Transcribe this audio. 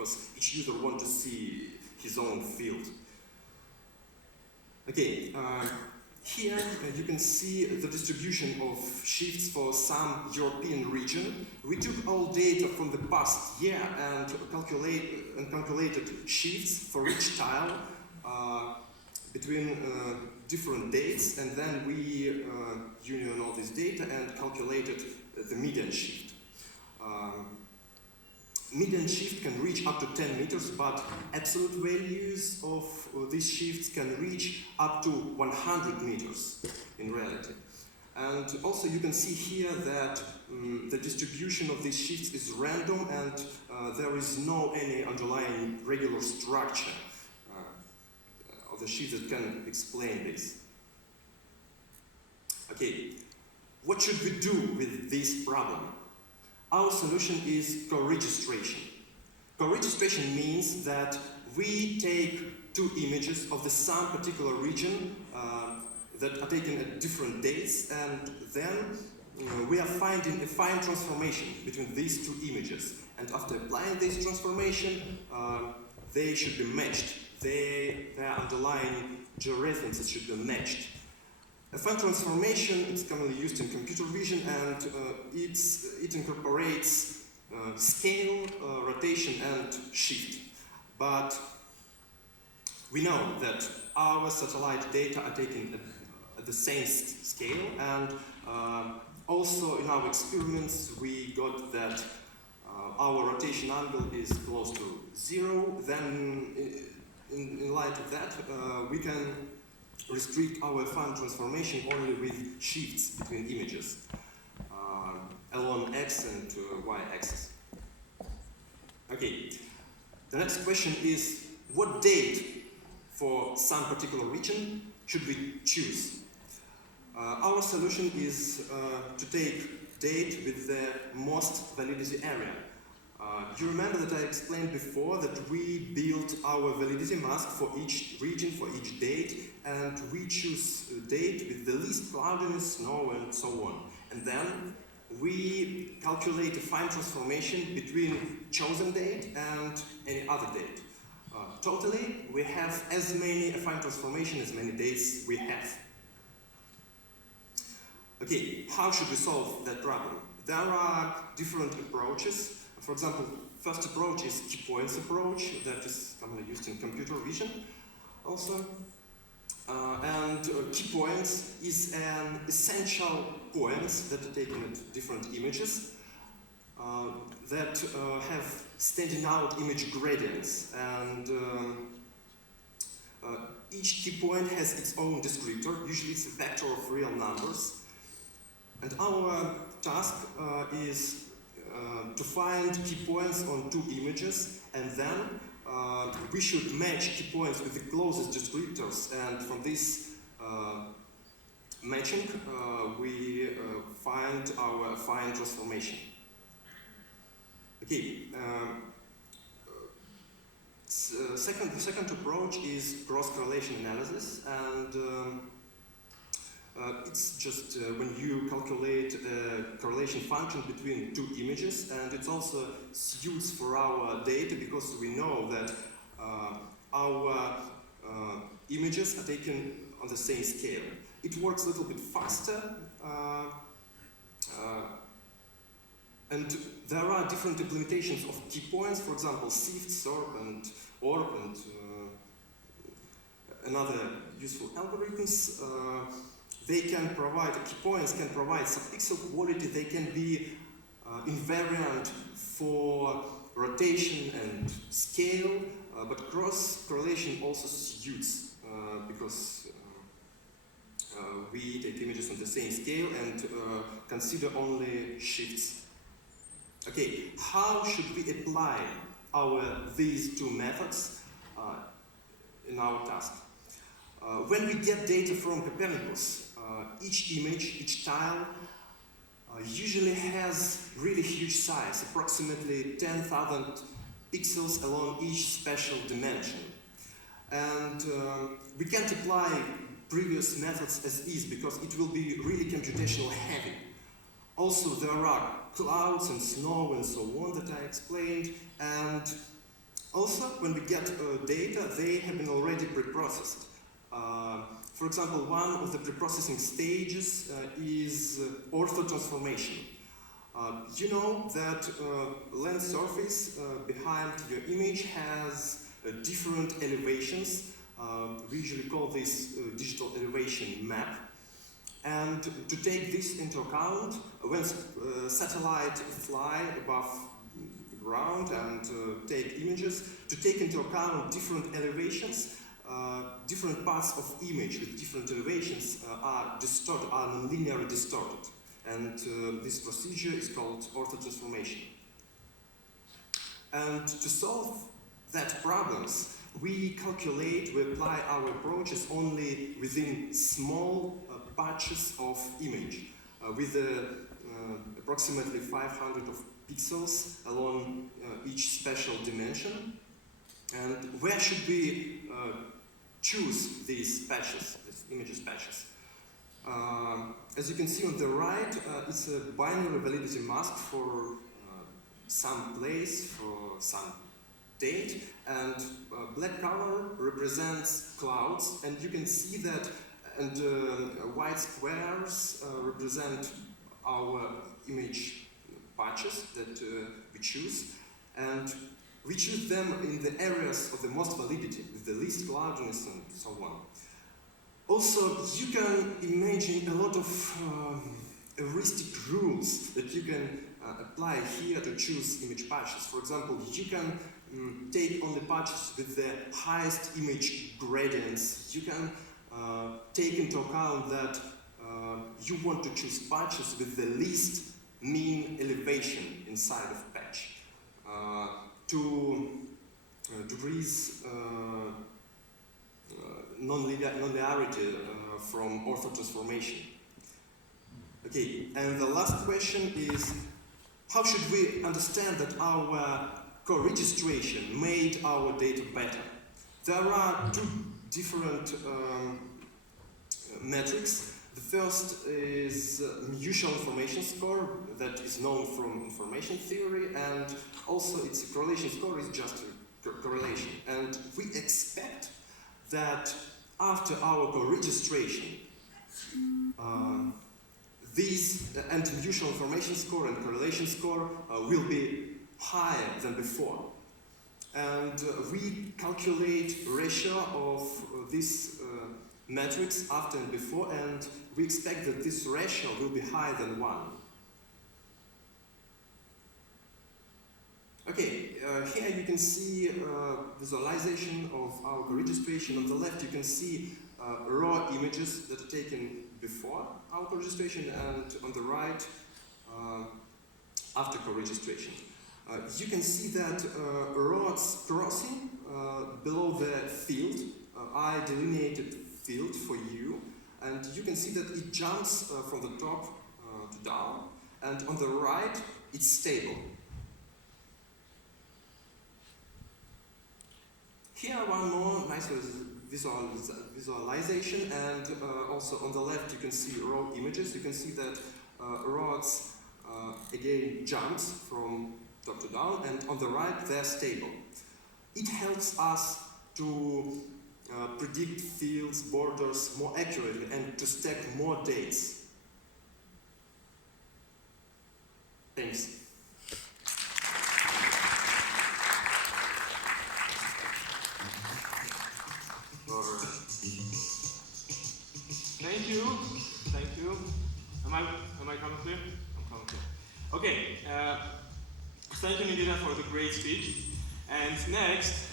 because each user wants to see his own field. Okay, here you can see the distribution of shifts for some European region. We took all data from the past year and calculated shifts for each tile between different dates, and then we union all this data and calculated the median shift. Median shift can reach up to 10 meters, but absolute values of these shifts can reach up to 100 meters in reality. And also you can see here that the distribution of these shifts is random, and there is no any underlying regular structure of the shifts that can explain this. Okay, what should we do with this problem? Our solution is co-registration. Co-registration means that we take two images of the some particular region that are taken at different dates, and then we are finding a fine transformation between these two images. And after applying this transformation, they should be matched. Their underlying georeferences should be matched. A fine transformation is commonly used in computer vision, and it incorporates scale, rotation, and shift. But we know that our satellite data are taken at the same scale, and also in our experiments we got that our rotation angle is close to 0. Then in light of that, we can restrict our fine transformation only with shifts between images along x and y axis. Okay, the next question is, what date for some particular region should we choose? Our solution is to take date with the most validity area. You remember that I explained before that we built our validity mask for each region, for each date, and we choose a date with the least cloudiness, snow, and so on. And then we calculate a fine transformation between chosen date and any other date. Totally, we have as many fine transformation as many dates we have. Okay, how should we solve that problem? There are different approaches. For example, first approach is key points approach that is commonly used in computer vision also. And key points is an essential points that are taken at different images that have standing out image gradients, and each key point has its own descriptor. Usually it's a vector of real numbers. And our task is to find key points on two images, and then we should match key points with the closest descriptors, and from this matching we find our fine transformation. Okay, the second approach is cross-correlation analysis, and it's just when you calculate a correlation function between two images, and it also suits for our data because we know that our images are taken on the same scale. It works a little bit faster, and there are different implementations of key points, for example, SIFT, SORP, and ORP, and another useful algorithms. They can provide, key points can provide subpixel quality, they can be invariant for rotation and scale, but cross-correlation also suits because we take images on the same scale and consider only shifts. Okay, how should we apply these two methods in our task? When we get data from Copernicus, each image, each tile usually has really huge size, approximately 10,000 pixels along each spatial dimension. And we can't apply previous methods as is because it will be really computational heavy. Also, there are clouds and snow and so on that I explained, and Also, when we get data, they have been already pre-processed. For example, one of the pre-processing stages is ortho-transformation. You know that land surface behind your image has different elevations. We usually call this digital elevation map. And to take this into account, when satellites fly above the ground and take images, to take into account different elevations, different parts of image with different elevations are linearly distorted. And this procedure is called ortho-transformation. And to solve that problems, we apply our approaches only within small patches of image with approximately 500 of pixels along each spatial dimension. And where should we choose these patches, these images patches? As you can see on the right, it's a binary validity mask for some place, for some date, and black color represents clouds, and you can see that, and white squares represent our image patches that we choose, and we choose them in the areas of the most validity, with the least cloudiness and so on. Also, you can imagine a lot of heuristic rules that you can apply here to choose image patches. For example, you can take only patches with the highest image gradients. You can take into account that you want to choose patches with the least mean elevation inside of patch to decrease non-linearity from ortho-transformation. Okay, and the last question is, how should we understand that our co-registration made our data better? There are two different metrics. The first is mutual information score that is known from information theory, and also its correlation score is just a correlation. And we expect that after our co-registration, these anti-mutual information score and correlation score will be higher than before. And we calculate ratio of these metrics after and before, and we expect that this ratio will be higher than 1. Okay, here you can see visualization of our co-registration. On the left you can see raw images that are taken before our co-registration, and on the right after co-registration. You can see that rods crossing below the field, I delineated field for you, and you can see that it jumps from the top to down, and on the right it's stable. Here one more nice visualization, and also on the left you can see raw images. You can see that rods again jumps from top to down, and on the right they're stable. It helps us to predict fields, borders more accurately and to stack more dates. Thanks. Thank you. Am I coming clear? I'm coming clear. Okay. Thank you, Nikita, for the great speech. And next,